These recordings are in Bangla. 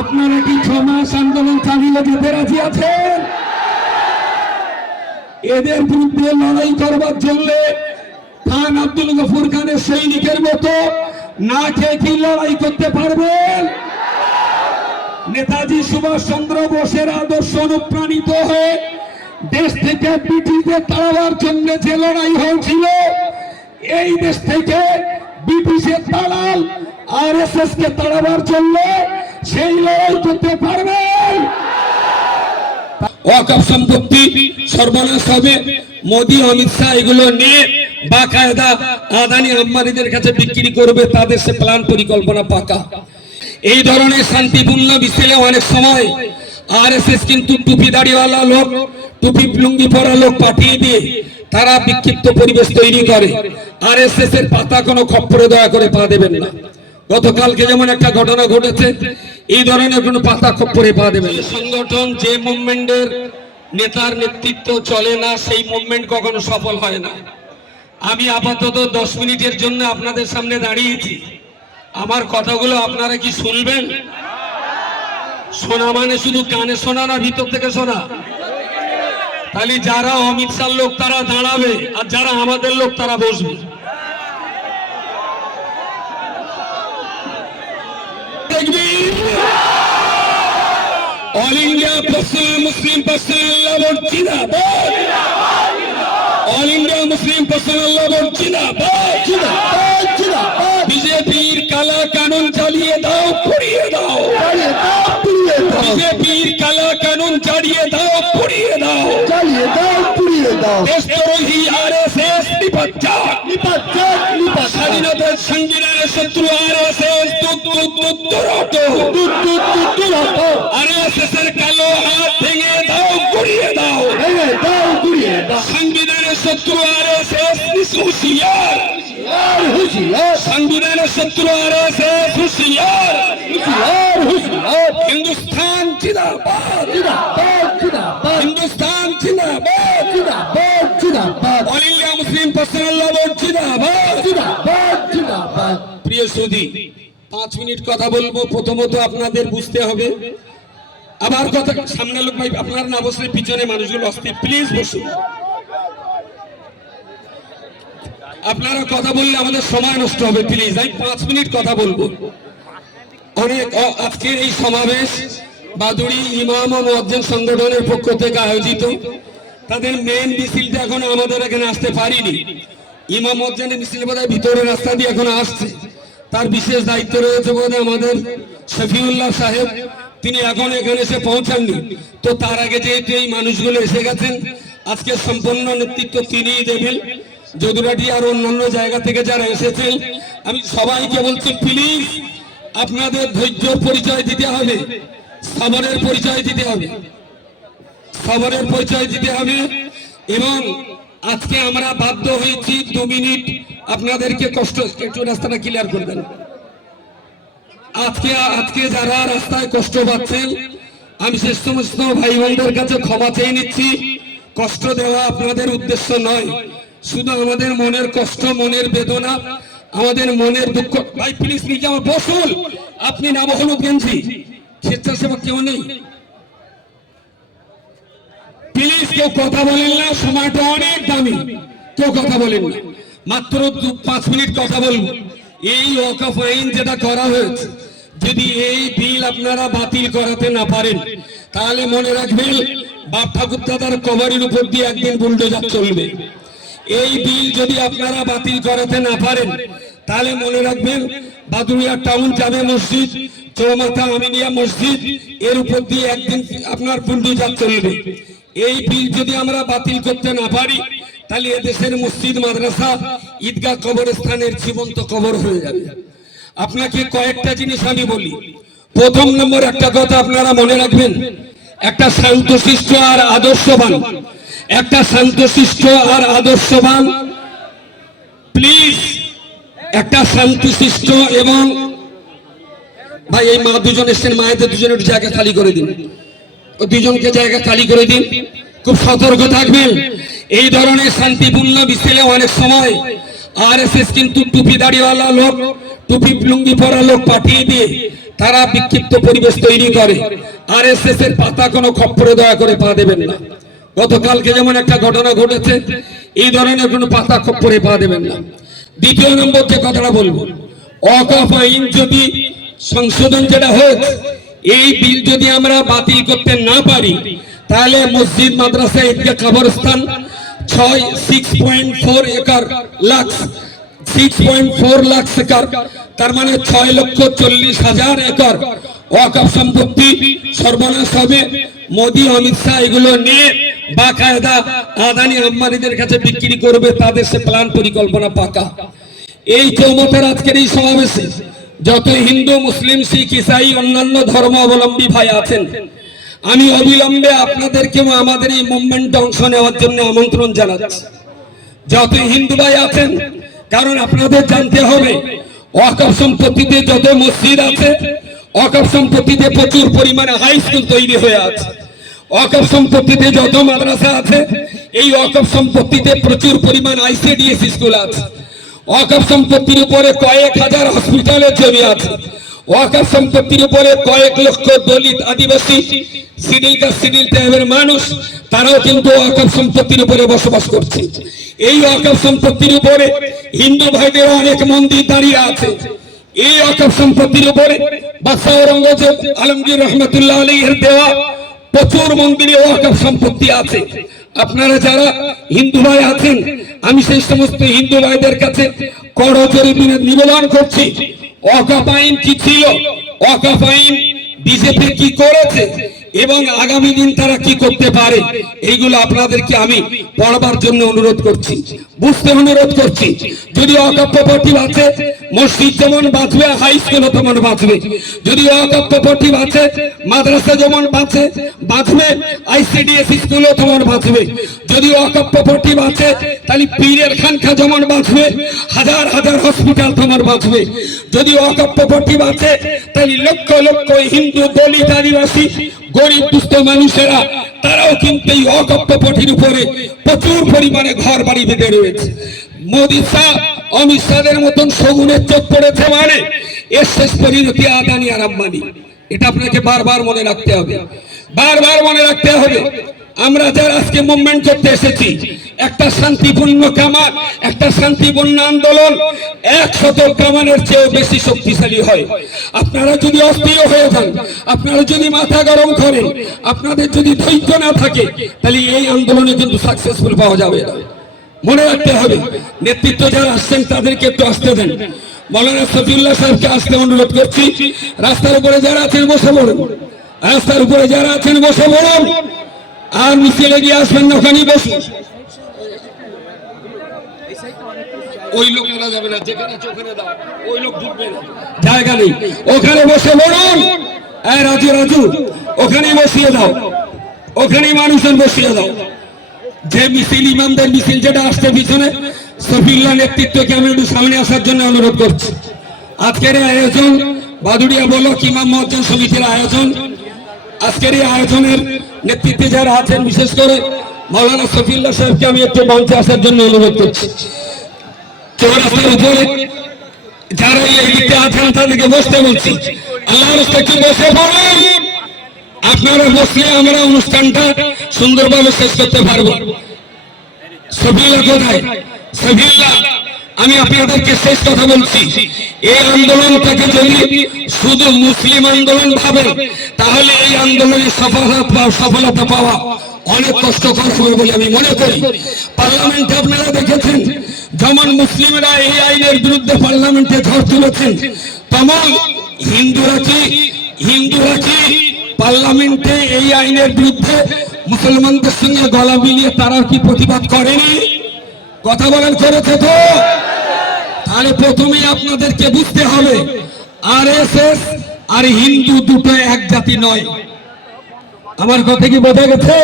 আপনারা কি ছ মাস আন্দোলন চালিয়ে যেতে রাজি আছেন? এদের বিরুদ্ধে লড়াই করবার জন্য খান আব্দুল গফুর খানের সৈনিকের মতো না খেয়ে কি লড়াই করতে পারবেন? নেতাজি সুভাষ চন্দ্র বোসের আদর্শ অনুপ্রাণিত হয়ে দেশ থেকে ব্রিটিশদের তাড়াবার জন্য যে লড়াই হয়েছিল, এই দেশ থেকে ব্রিটিশের তাড়াল আর এস এস কে তাড়াবার জন্য সেই লড়াই করতে পারবেন ওয়াকফ সম্পত্তি, সর্বনাশ হবে। মোদি, অমিত শাহ এগুলো নিয়ে বাকায়দা, আদানি আম্বানিদের কাছে বিক্রি করবে, তাদের সে প্ল্যান পরিকল্পনা পাকা। এই ধরনের শান্তিপূর্ণ অনেক সময় আর কিন্তু টুপি দাড়িওয়ালা লোক, টুপি লুঙ্গি পরা লোক পাঠিয়ে দিয়ে তারা বিক্ষিপ্ত পরিবেশ তৈরি করে। আর এস এর পাতা কোনো খপ্পরে দয়া করে পা দেবেন না। গতকালকে যেমন একটা ঘটনা ঘটেছে এই ধরনের কোনো পাতা খপ্পরে পা দেবেন না। সংগঠন যে মুভমেন্টের নেতার নেতৃত্ব চলে না, সেই মুভমেন্ট কখনো সফল হয় না। আমি আপাতত দশ মিনিটের জন্য আপনাদের সামনে দাঁড়িয়েছি। আমার কথাগুলো আপনারা কি শুনবেন? শোনা মানে শুধু কানে শোনা না, ভিতর থেকে শোনা? তাহলে যারা অমিত শাহ লোক, তারা দাঁড়াবে, আর যারা আমাদের লোক, তারা বসবে। All India personal Muslim personal board জিন্দাবাদ all India Muslim personal board জিন্দাবাদ বিজেপির কালা কানুন চালিয়ে দাও পুড়িয়ে দাও বিজেপির কালা কানুন চালিয়ে দাও পুড়িয়ে দাও চালিয়ে দাও পুড়িয়ে দাও দেশদ্রোহী আর এস এস নিপজ্জা নিপাচ্ছাক নিপাচ্ছাক স্বাধীনতার সংবিধানের শত্রু আর এস এস দুরটো দুধ দুধ দুধ দুধ হতো আর এস এস এর কালো হাত ভেঙে দাও গুড়িয়ে দাও। ভেঙে দাও পুড়িয়ে দাও সংবিধানের শত্রু আর এস এস হুশিয়ার। আর হুশিয়ার সংবিধানের শত্রু আর এস এস হুশিয়ার। হুশিয়ার হুশিয়ার। হিন্দুস্তান জিন্দাবাদ জিন্দাবাদ। জিন্দাবাদ। পাঁচ মিনিট কথা বলব, প্রথমত আপনাদের বুঝতে হবে। আবার কথা সামনে লোক ভাই, আপনার না বসলে পিছনে মানুষগুলো অস্থির। প্লিজ বসুন। আপনারা কথা বললে আমাদের সময় নষ্ট হবে প্লিজ আমি পাঁচ মিনিট কথা বলব। অনেক আজকের এই সমাবেশ বাদুড়ি ইমাম ও মুয়াজ্জিন সংগঠনের পক্ষ থেকে আয়োজিত। তাদের মেন মিছিলটা এখন আমাদের এখানে আসতে পারিনি। ইমাম মুয়াজ্জিনের মিছিল বোধহয় ভিতরে রাস্তা দিয়ে এখন আসছে। তার বিশেষ দায়িত্ব রয়েছে বোধহয় আমাদের শফিউল্লাহ সাহেব, তিনি এখন এখানে এসে পৌঁছাননি। তো তার আগে যেহেতু এই মানুষগুলো এসে গেছেন, আজকে সম্পূর্ণ নেতৃত্ব তিনিই দেবেন। যদুরাটি আর অন্যান্য জায়গা থেকে যারা এসেছেন, আমি সবাইকে বলছি প্লিজ আপনাদের ধৈর্যর পরিচয় দিতে হবে, সবরের পরিচয় দিতে হবে। সবরের পরিচয় দিতে হবে এবং আজকে আমরা বাধ্য হয়েছি দু মিনিট আপনাদেরকে কষ্ট একটু রাস্তাটা ক্লিয়ার করে দেন। আজকে আজকে যারা রাস্তায় কষ্ট পাচ্ছেন, আমি সে সমস্ত ভাই বোনদের কাছে ক্ষমা চেয়ে নিচ্ছি, কষ্ট দেওয়া আপনাদের উদ্দেশ্য নয়। শুধু আমাদের মনের কষ্ট, মনের বেদনা, আমাদের মনের দুঃখ। ভাই প্লিজ নিজে আমার বসুন আপনি নাম হলুদ গেঞ্জি। স্বেচ্ছাসেবক কেউ নেই। প্লিজ কেউ কথা বলেন না, সময়টা অনেক দামি। কেউ কথা বলেন না। মাত্র পাঁচ মিনিট কথা বলব এই ওয়াকফ আইন যেটা করা হয়েছে, যদি এই বিল আপনারা বাতিল করাতে না পারেন, তাহলে মনে রাখবেন বাপ ঠাকুর দাদার কবরের উপর দিয়ে একদিন বুলডোজার চলবে। এই বিল যদি আপনারা বাতিল করাতে না পারেন, তাহলে মনে রাখবেন বাদুড়িয়া টাউন জামে মসজিদ, চৌমাথা আমিনিয়া মসজিদ, এর উপর দিয়ে একদিন আপনার বুলডোজার চলবে। এই বিল যদি আমরা বাতিল করতে না পারি তাহলে এদেশের মসজিদ, মাদ্রাসা, ঈদগাহ কবরস্থানের জীবন্ত কবর হয়ে যাবে। আপনাকে কয়েকটা জিনিস আমি বলি। প্রথম নম্বর, একটা কথা আপনারা মনে রাখবেন। একটা শান্তশিষ্ট আর আদর্শবান। একটা শান্তশিষ্ট আর আদর্শবান। প্লিজ, একটা শান্তশিষ্ট এবং ভাই, এই মা দুজন এসছেন, মায়েদের দুজনের জায়গা খালি করে দিন। ও দুজনকে জায়গা খালি করে দিন। খুব সতর্ক থাকবেন। এই ধরনের শান্তিপূর্ণ মিছিলে অনেক সময় আর এস এস কিন্তু টুপি দাড়িওয়ালা লোক, টুপি লুঙ্গি পরা লোক পাঠিয়ে দিয়ে তারা বিক্ষিপ্ত পরিবেশ তৈরি করে। আর এস এস এর পাতা কোনো খপ্পরে দয়া করে পা দেবেন না। গতকালকে যেমন একটা ঘটনা ঘটেছে, এই ধরনের কোনো পাতা খপ্পরে পা দেবেন না। দ্বিতীয় নম্বর যে কথাটা বলব অকফ আইন যদি সংশোধন যেটা হোক, এই বিল যদি আমরা বাতিল করতে না পারি, তাহলে মসজিদ, মাদ্রাসা, ঈদগাহ, কবরস্থান ছয় six point four acre lakh six point four তার মানে ছয় লক্ষ চল্লিশ হাজার একর। সম্পত্তি সর্বনাশ হবে। অমিত শাহ এগুলো নিয়ে আদানি কাছে বিক্রি করবে, তাদের সে প্ল্যান পরিকল্পনা পাকা। এই চৌমতের আজকের এই সমাবেশে যত হিন্দু, মুসলিম, শিখ, ইসাই, অন্যান্য ধর্ম অবলম্বী ভাই আছেন আমি অবিলম্বে আপনাদেরকেও আমাদের এই মুভমেন্টে অংশ নেওয়ার জন্য আমন্ত্রণ জানাচ্ছি। যত হিন্দু ভাই আছেন, কারণ আপনাদের জানতে হবে, ওয়াকফ সম্পত্তিতে যত মসজিদ আছে, ওয়াকফ সম্পত্তিতে প্রচুর পরিমাণে হাই স্কুল তৈরি হয়ে আছে। ওয়াকফ সম্পত্তিতে যত মাদ্রাসা আছে, এই ওয়াকফ সম্পত্তিতে প্রচুর পরিমাণ আইসিডিএস স্কুল আছে। ওয়াকফ সম্পত্তির উপরে কয়েক হাজার হসপিটালের জমি আছে। ওয়াকফ সম্পত্তির উপরে কয়েক লক্ষ দলিত আদিবাসী, সিডিল কাস্ট, সিডিল ট্রাইবের মানুষ, তারাও কিন্তু ওয়াকফ সম্পত্তির উপরে বসবাস করছে। এই ওয়াকফ সম্পত্তির উপরে হিন্দু ভাইদের অনেক মন্দির দাঁড়িয়ে আছে। এই ওয়াকফ সম্পত্তির উপরে বাদশাহ ঔরঙ্গজেব আলমগীর রহমতুল্লাহ আলীর দেওয়া প্রচুর মন্দিরে ওয়াকফ সম্পত্তি আছে। আপনারা যারা হিন্দু ভাই আছেন, আমি সেই সমস্ত হিন্দু ভাইদের কাছে করজোরে নিবেদন করছি। ওয়াকফ আইন কি ছিল? ওয়াকফ আইন বিজেপি কি করেছে? এবং আগামী দিন তারা কি করতে পারে, এইগুলো আপনাদেরকে আমি পড়বার জন্য অনুরোধ করছি। বুঝতে অনুরোধ করছি, যদি অকাপ্য প্রতিভ আছে, মসজিদ যেমন বাঁচবে হাই স্কুলও তেমন বাঁচবে। যদি অকাপ্য প্রতিভ আছে, মাদ্রাসা যেমন বাঁচে, বাঁচবে আইসিডিএস স্কুলও তেমন বাঁচবে। যদি অকাপ্য প্রতিভ আছে, তাহলে পীরের খানখা যেমন বাঁচবে, হাজার হাজার হসপিটাল তোমার বাঁচবে। যদি অকাপ্য প্রতিভ আছে, তাহলে লক্ষ লক্ষ হিন্দু দলিত আদিবাসী গরিব, দুস্থ মানুষেরা, তারাও কিন্তু এই অকপ্য পথের উপরে প্রচুর পরিমাণে ঘর বাড়ি বেঁধে রয়েছে। মোদী শাহ, অমিত শাহের মতন সগুনের চোখ পড়েছে মানে? এর শেষ পরিণতি আদানি আর আম্বানি। এটা আপনাকে বারবার মনে রাখতে হবে। বারবার মনে রাখতে হবে। আমরা যারা আজকে মুভমেন্ট করতে এসেছি, একটা শান্তিপূর্ণ কামান একটা শান্তিপূর্ণ আন্দোলন, একশত কামানের চেয়েও বেশি শক্তিশালী হয়। আপনারা যদি অস্থির হয়ে যান, আপনারা যদি মাথা গরম করেন, আপনাদের যদি ধৈর্য না থাকে, তাহলে এই আন্দোলনে কিন্তু সাকসেসফুল পাওয়া যাবে মনে রাখতে হবে, নেতৃত্ব যারা আসছেন, তাদেরকে একটু আসতে দেন। মৌলানা সফিউল্লাহ সাহেবকে আসতে অনুরোধ করছি, রাস্তার উপরে যারা আছেন বসে পড়ুন। রাস্তার উপরে যারা আছেন বসে পড়ুন। আর মিছিলে গিয়ে আসবেন না ওখানেই ওখানে বসে মানুষজন বসিয়ে দাও। যে মিছিল যেটা পিছনে নেতৃত্বকে আমি সামনে আসার জন্য অনুরোধ করছি। আজকের আয়োজন বাদুড়িয়া বলক ইমাম মহাজন সমিতির আয়োজন। আজকের এই আয়োজনের নেতৃত্বে যারা আছেন, বিশেষ করে মৌলানা সফিল্লা সাহেবকে আমি একটু মঞ্চে আসার জন্য অনুরোধ করছি। যারা দিকে বসতে কি বসে আপনারা বসলে আমরা অনুষ্ঠানটা সুন্দরভাবে শেষ করতে আমি আপনাদেরকে শেষ কথা বলছি। এই আন্দোলনটাকে যদি শুধু মুসলিম আন্দোলন ভাবেন তাহলে এই আন্দোলনে সফলতা সফলতা পাওয়া অনেক কষ্টকর হবে বলে আমি মনে করি। পার্লামেন্টে আপনারা দেখেছেন, যেমন মুসলিমরা এই আইনের বিরুদ্ধে পার্লামেন্টে ঝড় তুলেছেন, তেমন হিন্দুরা কি হিন্দুরা কি পার্লামেন্টে এই আইনের বিরুদ্ধে মুসলমানদের সঙ্গে গলা মিলিয়ে তারা কি প্রতিবাদ করেনি? কথা বলেন করেছে তো তাহলে প্রথমে আপনাদেরকে বুঝতে হবে আর এস এস আর হিন্দু দুটো এক জাতি নয়। আমার কথা কি বোঝা গেছে?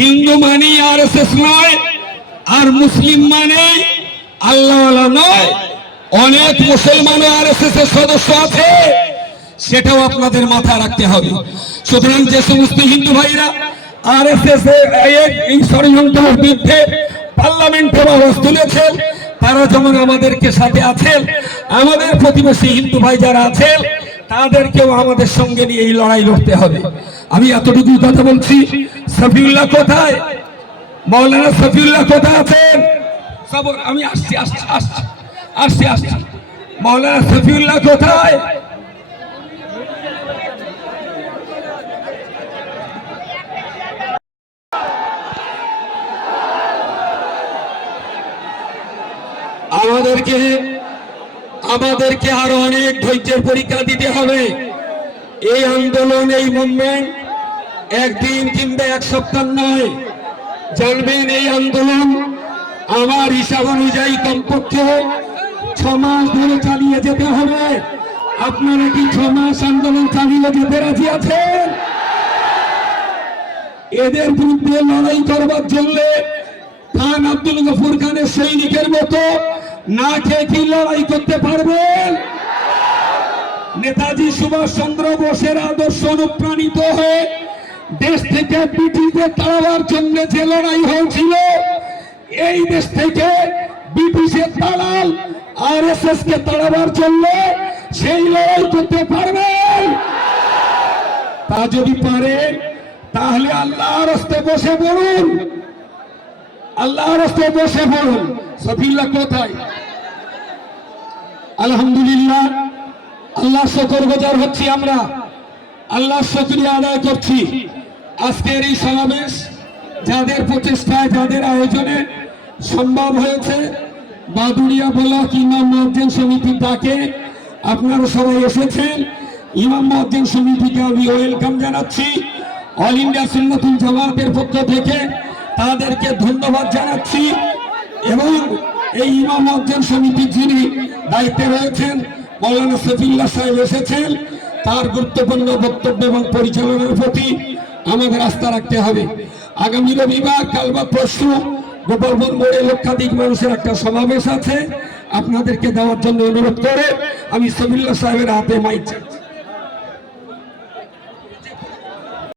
হিন্দু মানে আর এস এস নয়, আর মুসলিম মানে আল্লাহ নয়। অনেক মুসলমান আর এস এস এর সদস্য আছে, সেটাও আপনাদের মাথায় রাখতে হবে। সুতরাং যে সমস্ত হিন্দু ভাইরা আর এস এস এর এই ষড়যন্ত্রের বিরুদ্ধে পার্লামেন্টে আওয়াজ তুলেছেন তারা যেমন আমাদেরকে সাথে আছেন, আমাদের প্রতিবেশী হিন্দু ভাই যারা আছেন, তাদেরকেও আমাদের সঙ্গে নিয়ে এই লড়াই লড়তে হবে। আমি এতটুকু কথা বলছি। সফিউল্লাহ কোথায়? মৌলানা সফিউল্লাহ কোথায় আছেন? আমি আসছি আসছি আসছি আসছি আসছি। মৌলানা সফিউল্লাহ কোথায়? আমাদেরকে আমাদেরকে আরও অনেক ধৈর্যের পরীক্ষা দিতে হবে। এই আন্দোলন, এই মুভমেন্ট একদিন কিংবা এক সপ্তাহ নয়। জানবেন, এই আন্দোলন আমার হিসাব অনুযায়ী কমপক্ষে ছ মাস ধরে চালিয়ে যেতে হবে। আপনারা কি ছ মাস আন্দোলন চালিয়ে যেতে রাজি আছেন? এদের বিরুদ্ধে লড়াই করবার জন্য খান আব্দুল গফুর খানের সৈনিকের মতো না খেয়ে কি লড়াই করতে পারবেন? নেতাজি সুভাষ চন্দ্র বোসের আদর্শ অনুপ্রাণিত হয়ে দেশ থেকে ব্রিটিশদের তাড়াবার জন্য যে লড়াই হয়েছিল, এই দেশ থেকে ব্রিটিশের তাড়াল আর এস এস কে তাড়াবার জন্য সেই লড়াই করতে পারবেন? তা যদি পারেন তাহলে আল্লাহর হস্তে বসে বলুন আল্লাহর হস্তে বসে পড়ুন। সফিল্লা কোথায়? আলহামদুলিল্লাহ, আল্লাহ শকর গোজার হচ্ছি আমরা। আল্লাহ শুকরিয়া আদায় করছি। আজকের এই সমাবেশ যাদের প্রচেষ্টায়, যাদের আয়োজনে সম্ভব হয়েছে, বাদুড়িয়া ব্লক ইমাম মহাজন সমিতি তাকে আপনারা সবাই এসেছেন। ইমাম মহাজন সমিতিকে আমি ওয়েলকাম জানাচ্ছি। অল ইন্ডিয়া সুন্নতুল জামাতের পক্ষ থেকে তাদেরকে ধন্যবাদ জানাচ্ছি। এবং এই ইমাম মহাজন সমিতি যিনি দায়িত্বে রয়েছেন, মৌলানা সফিল্লা সাহেব এসেছেন। তার গুরুত্বপূর্ণ বক্তব্য এবং পরিচালনার প্রতি আমাদের আস্থা রাখতে হবে। আগামী রবিবার কাল বা পরশু গোপালপুর মোড়ে লক্ষাধিক মানুষের একটা সমাবেশ আছে। আপনাদেরকে দেওয়ার জন্য অনুরোধ করে আমি সফিল্লা সাহেবের হাতে মাইক চাচ্ছি।